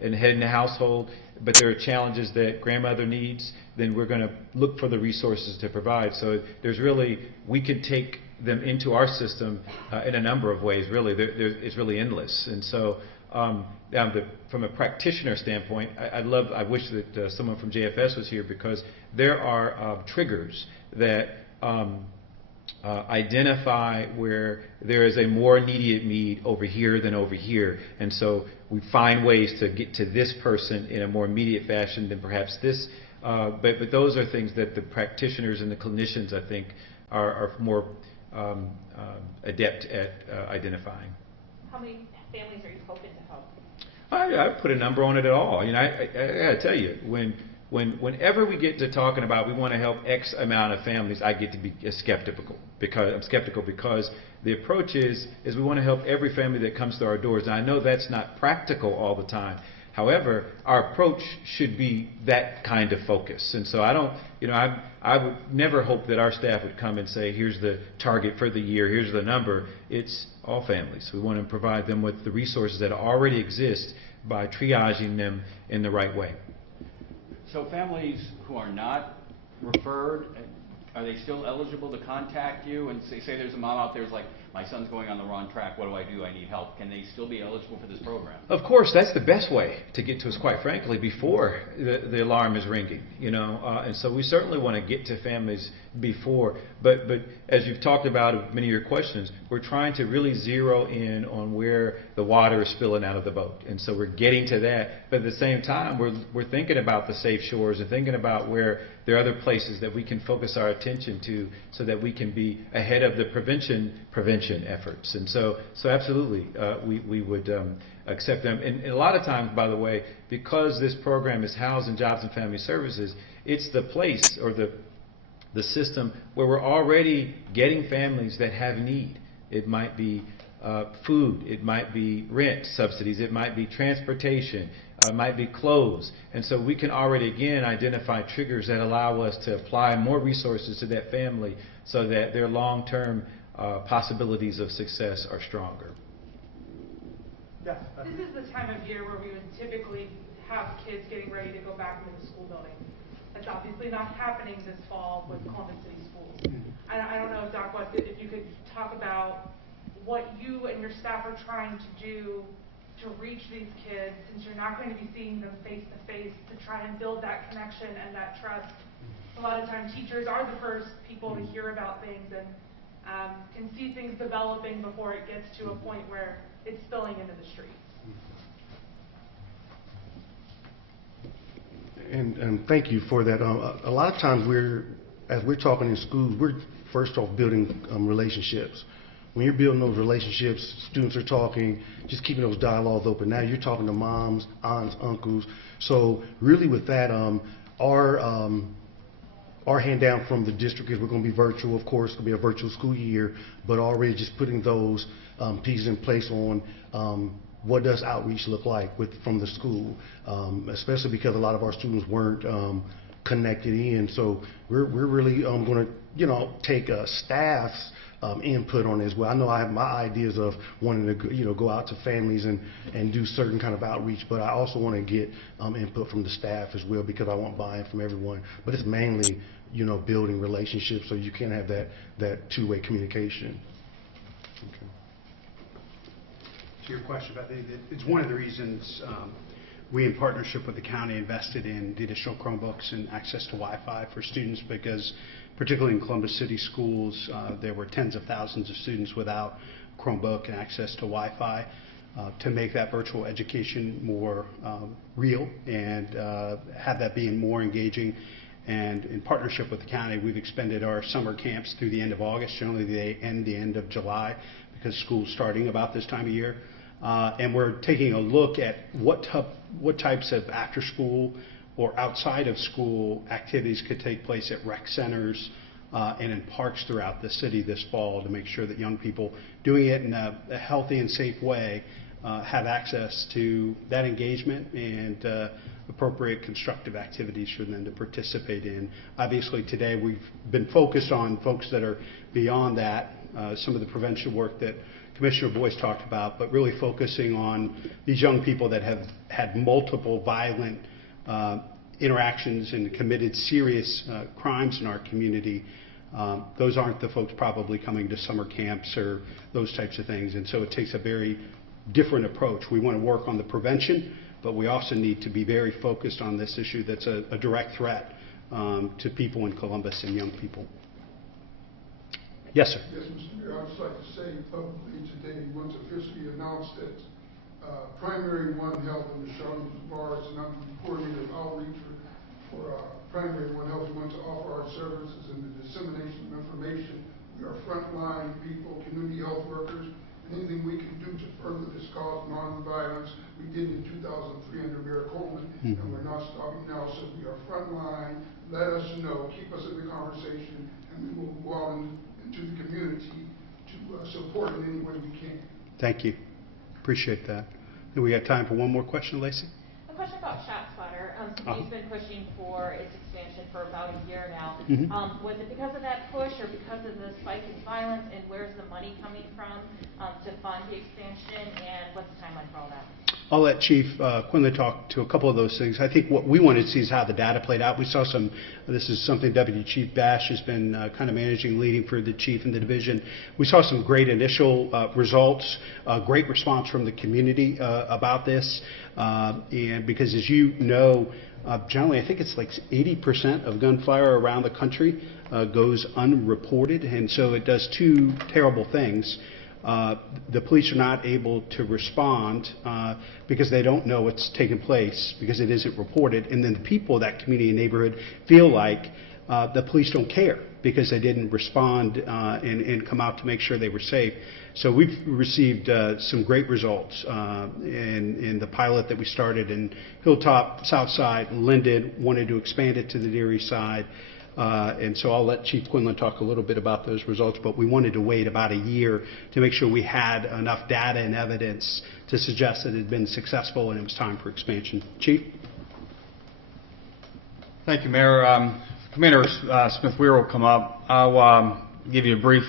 and heading the household, but there are challenges that grandmother needs, then we're going to look for the resources to provide. So there's really, we can take them into our system in a number of ways, really. It's really endless. And so from a practitioner standpoint, I wish that someone from JFS was here, because there are triggers that identify where there is a more immediate need over here than over here. And so we find ways to get to this person in a more immediate fashion than perhaps this. But those are things that the practitioners and the clinicians, I think, are more adept at identifying. How many families are you hoping to help? I put a number on it at all. You know, I got to tell you, whenever we get to talking about we want to help X amount of families, I get to be skeptical, because the approach is we want to help every family that comes to our doors. And I know that's not practical all the time, However, our approach should be that kind of focus. And so I don't, I would never hope that our staff would come and say, here's the target for the year, here's the number. It's all families. We want to provide them with the resources that already exist by triaging them in the right way. So families who are not referred, are they still eligible to contact you and say there's a mom out there who's like, my son's going on the wrong track, what do? I need help. Can they still be eligible for this program? Of course, that's the best way to get to us, quite frankly, before the alarm is ringing, and so we certainly want to get to families before. But as you've talked about in many of your questions, we're trying to really zero in on where the water is spilling out of the boat. And so we're getting to that. But at the same time, we're thinking about the safe shores and thinking about where there are other places that we can focus our attention to so that we can be ahead of the prevention efforts. And so absolutely, we would accept them. And a lot of times, by the way, because this program is housed in Jobs and Family Services, it's the place or the system where we're already getting families that have need. It might be food, it might be rent subsidies, it might be transportation, it might be clothes. And so we can already, again, identify triggers that allow us to apply more resources to that family so that their long-term possibilities of success are stronger. Yeah. This is the time of year where we would typically have kids getting ready to go back into the school building. That's obviously not happening this fall with Columbus City Schools. I don't know, Doc West, if you could talk about what you and your staff are trying to do to reach these kids, since you're not going to be seeing them face to face, to try and build that connection and that trust. A lot of times teachers are the first people to hear about things and can see things developing before it gets to a point where it's spilling into the streets. And thank you for that. A lot of times as we're talking in schools, we're first off building relationships. When you're building those relationships, students are talking, just keeping those dialogues open. Now you're talking to moms, aunts, uncles. So really with that, our hand down from the district is we're going to be virtual, of course, it's going to be a virtual school year, but already just putting those pieces in place on what does outreach look like from the school, especially because a lot of our students weren't connected in. So we're really going to take staff's input on it as well. I know I have my ideas of wanting to go out to families and do certain kind of outreach, but I also want to get input from the staff as well because I want buy-in from everyone. But it's mainly building relationships so you can have that two-way communication. Okay. To your question about it's one of the reasons we, in partnership with the county, invested in the additional Chromebooks and access to Wi-Fi for students because, particularly in Columbus City schools, there were tens of thousands of students without Chromebook and access to Wi-Fi. To make that virtual education more real and have that being more engaging. And in partnership with the county, we've expended our summer camps through the end of August. Generally, they end the end of July because school's starting about this time of year. And we're taking a look at what types of after-school or outside of school activities could take place at rec centers and in parks throughout the city this fall to make sure that young people doing it in a healthy and safe way have access to that engagement and appropriate constructive activities for them to participate in. Obviously today we've been focused on folks that are beyond that, some of the prevention work that Commissioner Boyce talked about, but really focusing on these young people that have had multiple violent interactions and committed serious crimes in our community. Those aren't the folks probably coming to summer camps or those types of things, and so it takes a very different approach. We want to work on the prevention, but we also need to be very focused on this issue that's a direct threat to people in Columbus and young people. Yes, sir. Yes, Mr. Mayor, I'd just like to say publicly today, we want to officially announce that Primary One Health and the Charlotte Bars, and I'm the coordinator of outreach for Primary One Health. We want to offer our services in the dissemination of information. We are frontline people, community health workers, and anything we can do to further this cause of nonviolence. We did in 2003 under Mayor Coleman, and we're not stopping now. So we are frontline. Let us know. Keep us in the conversation, and we will go out into the community to support in any way we can. Thank you. Appreciate that. Do we have time for one more question, Lacey? question about ShotSpotter. City's been pushing for its expansion for about a year now. Mhm. Was it because of that push or because of the spike in violence, and where's the money coming from to fund the expansion, and what's the timeline for all that? I'll let Chief Quinlan talk to a couple of those things. I think what we wanted to see is how the data played out. We saw some, this is something Deputy Chief Bash has been kind of managing, leading for the chief and the division. We saw some great initial results, great response from the community about this. And because as you know, generally I think it's like 80% of gunfire around the country goes unreported. And so it does two terrible things. The police are not able to respond because they don't know what's taken place because it isn't reported. And then the people of that community and neighborhood feel like the police don't care because they didn't respond and come out to make sure they were safe. So we've received some great results in the pilot that we started in Hilltop, Southside, Linden, wanted to expand it to the Deary side. And so I'll let Chief Quinlan talk a little bit about those results, but we wanted to wait about a year to make sure we had enough data and evidence to suggest that it had been successful and it was time for expansion. Chief? Thank you, Mayor. Commander Smith-Weir will come up. I'll give you a brief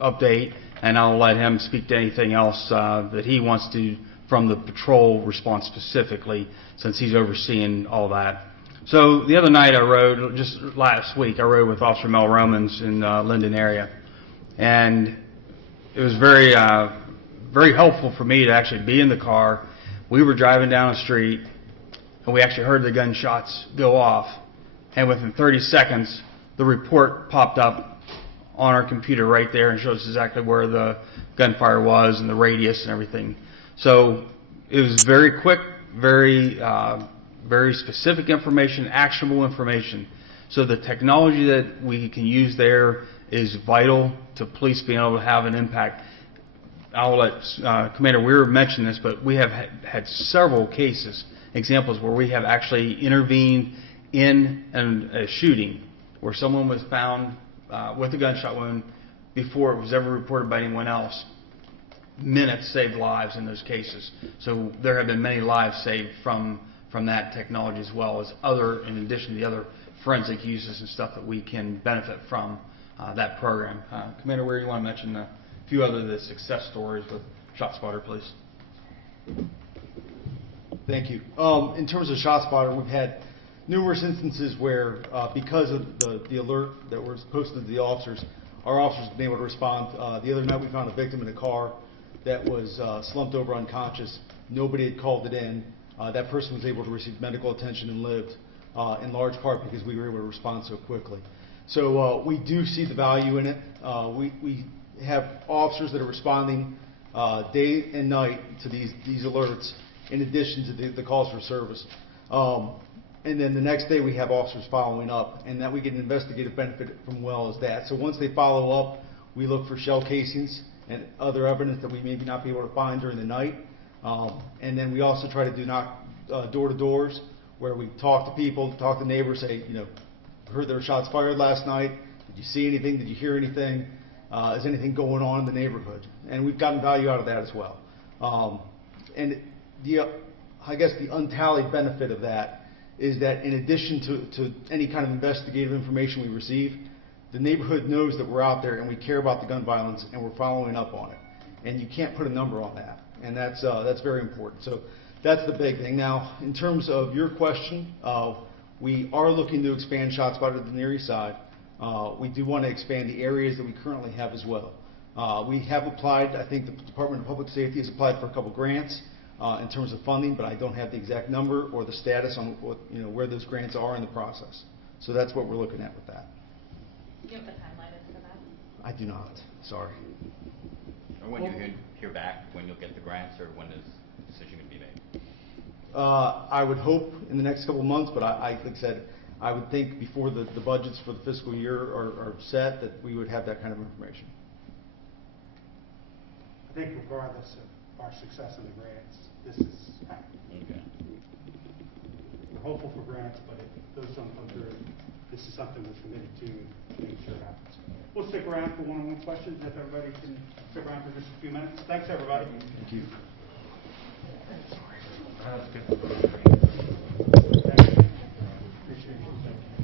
update, and I'll let him speak to anything else that he wants to from the patrol response specifically, since he's overseeing all that. So the other night I rode, just last week, I rode with Officer Mel Romans in Linden area, and it was very, very helpful for me to actually be in the car. We were driving down the street, and we actually heard the gunshots go off, and within 30 seconds, the report popped up on our computer right there and showed us exactly where the gunfire was and the radius and everything. So it was very quick, very specific information, actionable information. So the technology that we can use there is vital to police being able to have an impact. I'll let Commander Weir mention this, but we have had several cases, examples where we have actually intervened in a shooting where someone was found with a gunshot wound before it was ever reported by anyone else. Minutes saved lives in those cases. So there have been many lives saved from that technology, as well as other, in addition to the other forensic uses and stuff that we can benefit from that program. Commander Weir, you want to mention a few other of the success stories with ShotSpotter, please? Thank you. In terms of ShotSpotter, we've had numerous instances where, because of the alert that was posted to the officers, our officers have been able to respond. The other night we found a victim in a car that was slumped over unconscious. Nobody had called it in. That person was able to receive medical attention and lived, in large part because we were able to respond so quickly. So we do see the value in it. We have officers that are responding day and night to these alerts, in addition to the calls for service. And then the next day we have officers following up, and that we get an investigative benefit from well as that. So once they follow up, we look for shell casings and other evidence that we maybe not be able to find during the night. And then we also try to do door-to-doors, where we talk to people, talk to neighbors, say, you know, heard there were shots fired last night. Did you see anything? Did you hear anything? Is anything going on in the neighborhood? And we've gotten value out of that as well. And I guess the untallied benefit of that is that in addition to any kind of investigative information we receive, the neighborhood knows that we're out there and we care about the gun violence and we're following up on it. And you can't put a number on that. And that's very important. So that's the big thing. Now, in terms of your question, we are looking to expand ShotSpotter to the Near East Side. We do want to expand the areas that we currently have as well. We have applied, I think the Department of Public Safety has applied for a couple grants in terms of funding, but I don't have the exact number or the status on what, where those grants are in the process. So that's what we're looking at with that. Do you know what the timeline is for that? I do not. Sorry. Or when you hear back, when you'll get the grants, or when is the decision going to be made? I would hope in the next couple of months, but like I said, I would think before the budgets for the fiscal year are set that we would have that kind of information. I think regardless of our success in the grants, this is happening. Okay. We're hopeful for grants, but if those don't come through, this is something we're committed to make sure it happens. We'll stick around for one-on-one questions if everybody can stick around for just a few minutes. Thanks, everybody. Thank you. Appreciate you. Thank you.